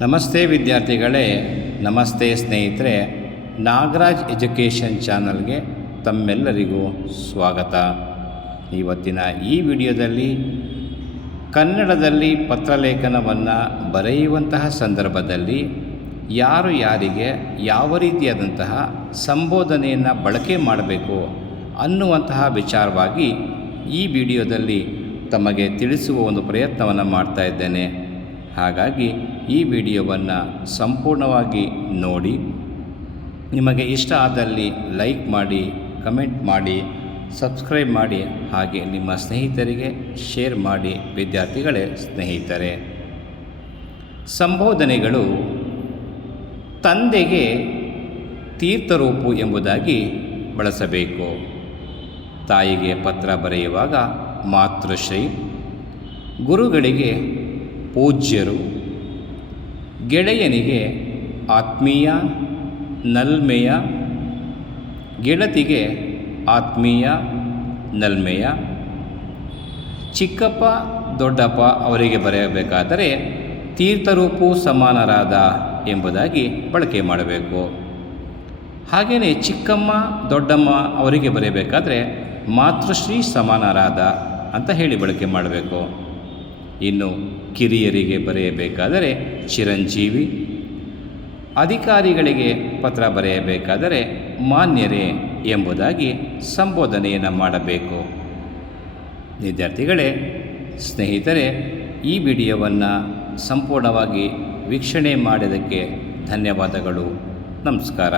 ನಮಸ್ತೆ ವಿದ್ಯಾರ್ಥಿಗಳೇ, ನಮಸ್ತೆ ಸ್ನೇಹಿತರೆ, ನಾಗರಾಜ್ ಎಜುಕೇಷನ್ ಚಾನಲ್ಗೆ ತಮ್ಮೆಲ್ಲರಿಗೂ ಸ್ವಾಗತ. ಇವತ್ತಿನ ಈ ವಿಡಿಯೋದಲ್ಲಿ ಕನ್ನಡದಲ್ಲಿ ಪತ್ರಲೇಖನವನ್ನು ಬರೆಯುವಂತಹ ಸಂದರ್ಭದಲ್ಲಿ ಯಾರು ಯಾರಿಗೆ ಯಾವ ರೀತಿಯಾದಂತಹ ಸಂಬೋಧನೆಯನ್ನು ಬಳಕೆ ಮಾಡಬೇಕು ಅನ್ನುವಂತಹ ವಿಚಾರವಾಗಿ ಈ ವಿಡಿಯೋದಲ್ಲಿ ತಮಗೆ ತಿಳಿಸುವ ಒಂದು ಪ್ರಯತ್ನವನ್ನು ಮಾಡ್ತಾ ಇದ್ದೇನೆ. ಹಾಗಾಗಿ ಈ ವಿಡಿಯೋವನ್ನು ಸಂಪೂರ್ಣವಾಗಿ ನೋಡಿ. ನಿಮಗೆ ಇಷ್ಟ ಆದಲ್ಲಿ ಲೈಕ್ ಮಾಡಿ, ಕಮೆಂಟ್ ಮಾಡಿ, ಸಬ್ಸ್ಕ್ರೈಬ್ ಮಾಡಿ, ಹಾಗೆ ನಿಮ್ಮ ಸ್ನೇಹಿತರಿಗೆ ಶೇರ್ ಮಾಡಿ ವಿದ್ಯಾರ್ಥಿಗಳೇ ಸ್ನೇಹಿತರೆ. ಸಂಬೋಧನೆಗಳು ತಂದೆಗೆ ತೀರ್ಥರೂಪು ಎಂಬುದಾಗಿ ಬಳಸಬೇಕು. ತಾಯಿಗೆ ಪತ್ರ ಬರೆಯುವಾಗ ಮಾತೃಶ್ರೀ, ಗುರುಗಳಿಗೆ ಪೂಜ್ಯರು, ಗೆಳೆಯನಿಗೆ ಆತ್ಮೀಯ, ನಲ್ಮೆಯ, ಗೆಳತಿಗೆ ಆತ್ಮೀಯ, ನಲ್ಮೆಯ. ಚಿಕ್ಕಪ್ಪ, ದೊಡ್ಡಪ್ಪ ಅವರಿಗೆ ಬರೆಯಬೇಕಾದರೆ ತೀರ್ಥರೂಪು ಸಮಾನರಾದ ಎಂಬುದಾಗಿ ಬಳಕೆ ಮಾಡಬೇಕು. ಹಾಗೆಯೇ ಚಿಕ್ಕಮ್ಮ, ದೊಡ್ಡಮ್ಮ ಅವರಿಗೆ ಬರೆಯಬೇಕಾದರೆ ಮಾತೃಶ್ರೀ ಸಮಾನರಾದ ಅಂತ ಹೇಳಿ ಬಳಕೆ ಮಾಡಬೇಕು. ಇನ್ನು ಕಿರಿಯರಿಗೆ ಬರೆಯಬೇಕಾದರೆ ಚಿರಂಜೀವಿ. ಅಧಿಕಾರಿಗಳಿಗೆ ಪತ್ರ ಬರೆಯಬೇಕಾದರೆ ಮಾನ್ಯರೇ ಎಂಬುದಾಗಿ ಸಂಬೋಧನೆಯನ್ನು ಮಾಡಬೇಕು. ವಿದ್ಯಾರ್ಥಿಗಳೇ, ಸ್ನೇಹಿತರೆ, ಈ ವಿಡಿಯೋವನ್ನು ಸಂಪೂರ್ಣವಾಗಿ ವೀಕ್ಷಣೆ ಮಾಡಿದ್ದಕ್ಕೆ ಧನ್ಯವಾದಗಳು. ನಮಸ್ಕಾರ.